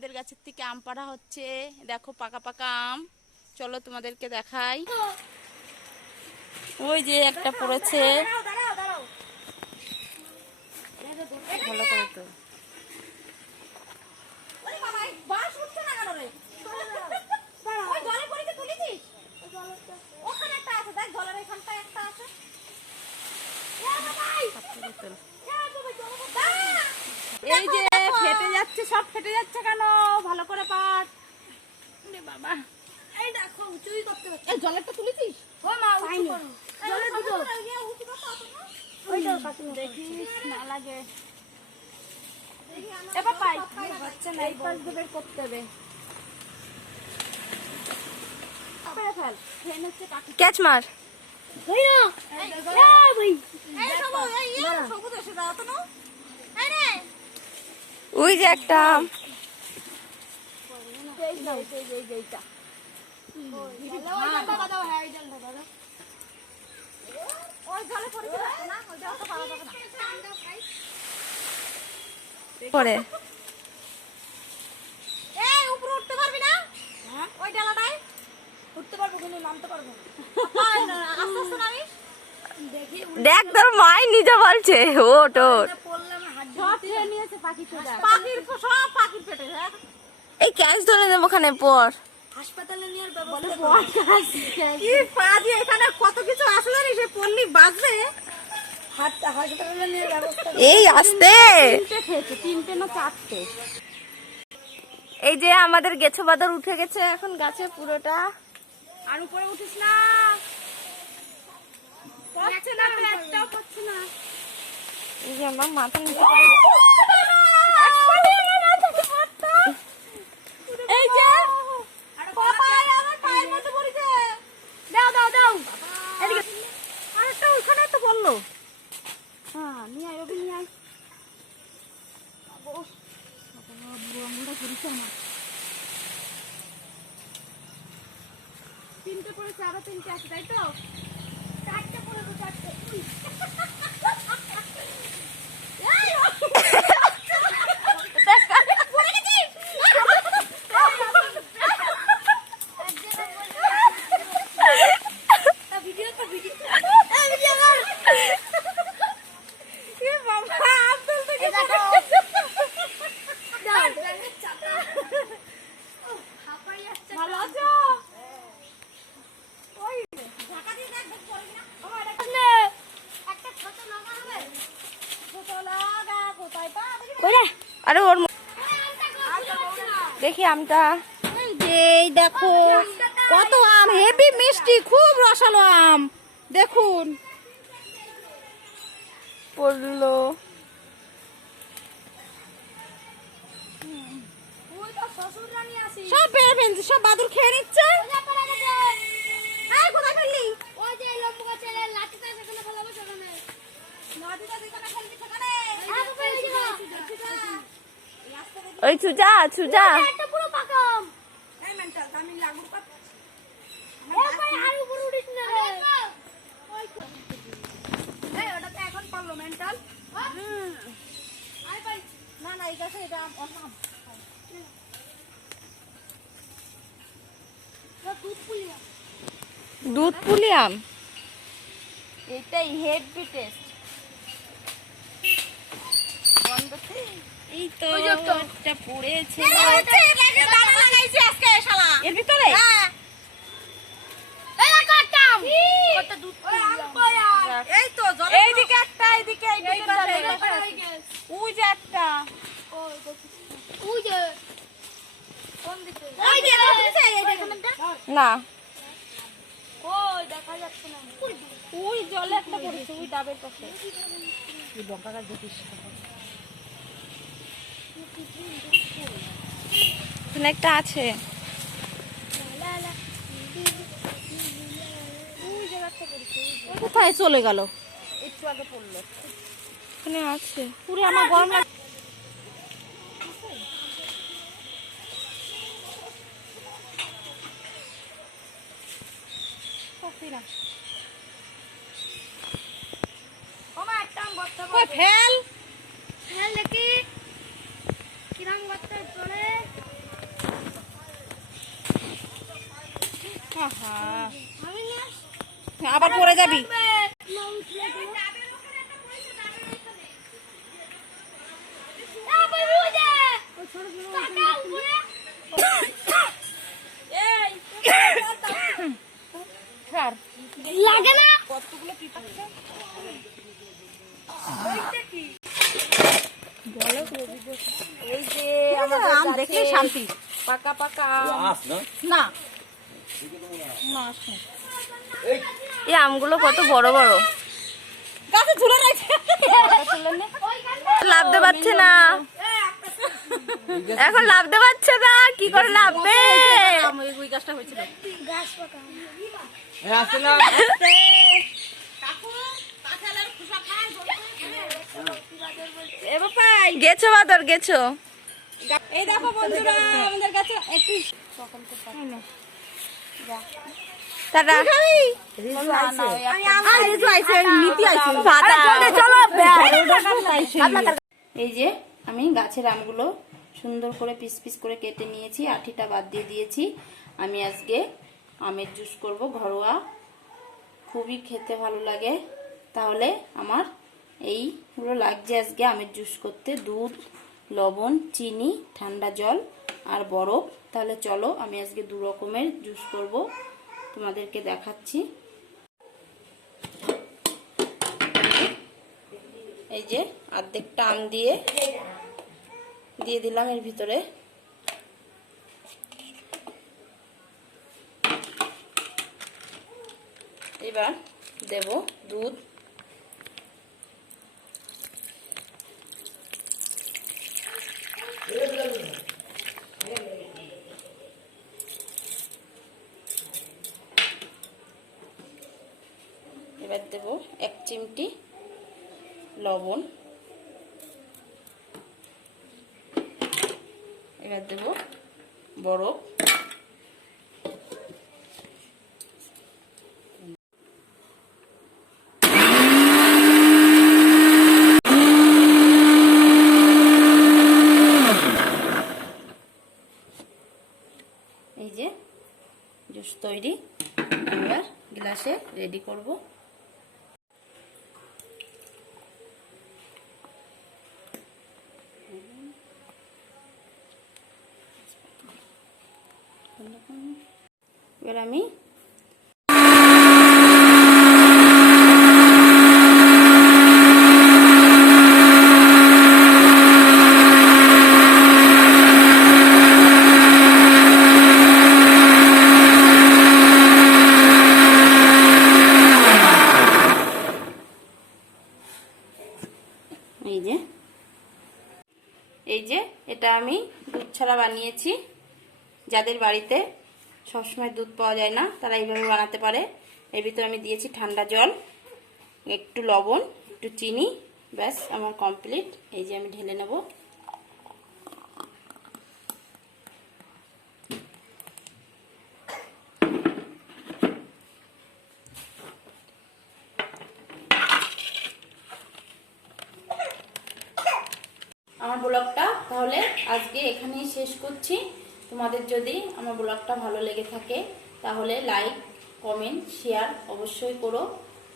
আমাদের গাছের থেকে আম পাড়া হচ্ছে। দেখো পাকা পাকা আম। চলো তোমাদেরকে দেখাই। ওই যে একটা পড়েছে। ভালো করে তো। এই যে ফেটে যাচ্ছে সব ফেটে যাচ্ছে কেন? ভালো করে পাট বাবা। এই দেখো উঁচুই করতে পারছি এই জলেরটা তুলেছিস? ও মা উঁচু করো। জলে দুটো। ওইটা কাটি দেখিস না লাগে। এবার পাই। হচ্ছে না এই পাশ দিয়ে করতে হবে। ফেলে ফেল। ফেন হচ্ছে কাকি ক্যাচ মার। ওই না। এই ভাই ওই যে একটা। আম। দেখ তোর মাই নিজে বলছে ওট ওট উঠে পড়লে আমার হাত সব খেয়ে নিয়েছে পাখি পাখির সব পাখির পেটে হ্যাঁ। এই ক্যাচ ধরে দেবো ওখানে পর। হাসপাতালে নেওয়ার ব্যবস্থা করো। কি পাজি এখানে কত কিছু সে পল্লী বাজবে? হাসপাতালে নেওয়ার ব্যবস্থা এই আসতে। তিনটে খেয়েছে তিনটে না চারটে? এই যে আমাদের গেছো বাদর উঠে গেছে এখন গাছে পুরোটা। আর উপরে উঠিস না। না একটাও পাচ্ছে না। এই যে আমার মাথা নিচে করে এই যে পাপাই আমার পায়ের মধ্যে পড়েছে দাও দাও দাও এদিকে আরেকটা ওইখানে তো বলল হ্যাঁ নিয়ে আয় ওকে নিয়ে আয় বাবা, বাবা, বুড়ো আঙুলটা পড়েছে আমার তিনটে পড়েছে আরও তিনটে আছে তাই তো চারটে পড়েছে চারটে উই। এই, পড়ে গেছিস? তা ভিডিও তো ভিডিও এ বাবা, আব্দুল থেকে এই দেখো। দাও। হাঁপাই যাচ্ছে ভালো আছো? ওই, ঢাকা দিয়ে দেখ, দেখ পড়বি না। বাবা, এটা নে, একটা ছোট লগা হবে ছোট লাগা, কোথায় পা? দেখি না। ওরে আরে ওর। দেখি আমটা। এই যে, এই দেখো কত আম হেভি মিষ্টি খুব রসালো আম। দেখুন। পড়ল। সব পেয়ে ফেলছি সব বাদুর খেয়ে নিচ্ছে। কোথায় ফেললি? ওই যে লম্বু গাছের লাঠিটা সেখানে ফেলাবো সেখানে যেখানে ফেলবি। আর উপরে উঠিস না রে। এই ওটা তো এখন পারল মেন্টাল। আয় ভাই। না না এই গাছে এটা দুধ পুলিয়া দুধ পুলি এটাই হেভি টেস্ট। এই তো। একটা পড়েছে এর ভিতরে হ্যাঁ এই কাটাম কত দুধ পুলিয়া এই তো এইদিকে একটা এইদিকে গেছে। ওই যে একটা। না ওই দেখা যাচ্ছে না ওই জলে একটা পড়েছে ওই ডাবের পাশে এখানে একটা আছে। কোথায় চলে গেল? একটু আগে পড়ল। এখানে আছে। পুরো আমার গরম ফেল হ্যাঁ দেখি কিরাম বাচ্চা চলে আহা আমি না আবার পরে যাবি। না ওই ছোট ছোট লাগে না কতগুলো কি? থাকছে যে দেখলে শান্তি। পাকা পাকা না। এই আমগুলো কত বড় বড়। গাছে ঝুলে লাভতে পারছে না। এখন লাভতে পারছে না কি করে লাভবে? গেছো বাদর গেছো। এই দেখো বন্ধুরা আমাদের কাছে একটু টাটা। এই যে আমি গাছের আমগুলো সুন্দর করে পিস পিস করে কেটে নিয়েছি আঠিটা বাদ দিয়ে দিয়েছি। আমি আজকে আমের জুস করব ঘরোয়া। খুবই খেতে ভালো লাগে। তাহলে আমার এইগুলো লাগছে আজকে আমের জুস করতে। দুধ লবণ চিনি ঠান্ডা জল। আর বরফ, তাহলে চলো আমি আজকে দু রকমের জুস করব, তোমাদেরকে দেখাচ্ছি। এই যে অর্ধেকটা আম দিয়ে দিয়ে দিলাম এর ভিতরে। এবার দেব দুধ এবার দেব এক চিমটি লবণ এবার দেব বরফ। এই যে জুস তৈরি এবার গ্লাসে রেডি করব। এবার আমি এই যে এই যে এটা আমি দুধ ছাড়া বানিয়েছি। যাদের বাড়িতে সবসময় দুধ পাওয়া যায় না, তারা এইভাবে বানাতে পারে। এর ভিতরে আমি দিয়েছি ঠান্ডা জল, একটু লবণ, একটু চিনি, ব্যাস, আমার কমপ্লিট এই যে আমি ঢেলে নেব। আমার ব্লগটা তাহলে আজকে এখানেই শেষ করছি। তোমাদের যদি আমার ব্লগটা ভালো লেগে থাকে, তাহলে লাইক কমেন্ট শেয়ার অবশ্যই করো।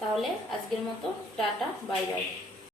তাহলে আজকের মতো টাটা বাই বাই